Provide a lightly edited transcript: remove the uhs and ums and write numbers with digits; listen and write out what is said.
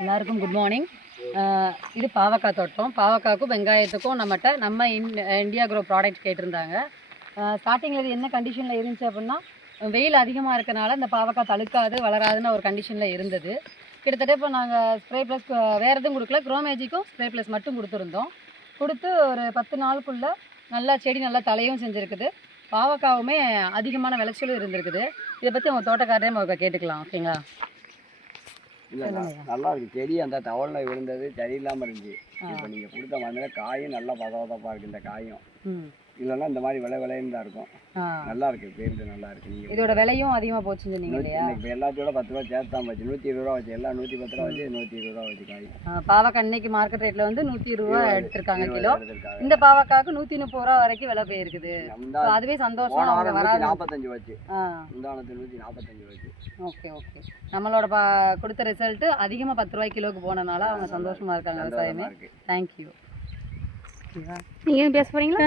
எல்லாருக்கும் good morning. இது பாவக்காய் தோட்டம். பாவக்காய்க்கும் வெங்காயத்துக்கும் நம்ம இந்தியா க்ரோ ப்ராடக்ட் கேட்டிருந்தாங்க. ஸ்டார்டிங்கில் இது என்ன கண்டிஷனில் இருந்துச்சு அப்படின்னா, வெயில் அதிகமாக இருக்கனால இந்த பாவக்காய் தழுக்காது வளராதுன்னு ஒரு கண்டிஷனில் இருந்தது. கிட்டத்தட்ட இப்போ நாங்கள் ஸ்ப்ரே ப்ளஸ் வேறு எதுவும் கொடுக்கல, க்ரோமேஜிக்கும் ஸ்ப்ரே ப்ளஸ் மட்டும் கொடுத்துருந்தோம். கொடுத்து ஒரு 10 நாளுக்குள்ளே நல்லா செடி நல்லா தலையும் செஞ்சுருக்குது. பாவக்காவுமே அதிகமான விளைச்சலும் இருந்திருக்குது. இதை பற்றி அவங்க தோட்டக்காரரே அவங்க கேட்டுக்கலாம். ஓகேங்களா? இல்லை நல்லா இருக்குது. செடி அந்த தவளில் விழுந்தது சரியில்லாமல் இருந்துச்சு. இப்போ நீங்கள் கொடுத்த மாதிரி காயும் நல்லா பதவதப்பாக இருக்குது. இந்த காயும் இல்லைன்னா இந்த மாதிரி விளைன்னு தான் இருக்கும். நல்லா இருக்கு, பேருந்து நல்லா இருக்கு. இதோட விலையும் அதிகமாக போச்சுன்னு சொன்னீங்க இல்லையா? இப்போ எல்லாத்தோட 10 ரூபா சேர்த்து தான் வச்சு 120 ரூபா வச்சு, எல்லாம் 110 ரூபா வச்சு 120 ரூபா வச்சு காய். பாவக்காய் இன்னைக்கு மார்க்கெட் ரேட்ல வந்து 120 ரூபா எடுத்திருக்காங்க கிலோ. இந்த பாவக்காய்க்கு 130 ரூபா வரைக்கும் விலை போயிருக்குது. அதுவே சந்தோஷம். அவங்க வராது 45 வச்சு, முந்தானத்து 145 வச்சு. Okay okay. நம்மளோட கொடுத்த ரிசல்ட் அதிகமாக 10 ரூபாய் கிலோக்கு போனனால அவங்க சந்தோஷமா இருக்காங்க. விவசாயமே. தேங்க்யூ. நீங்க பேச போறீங்களா?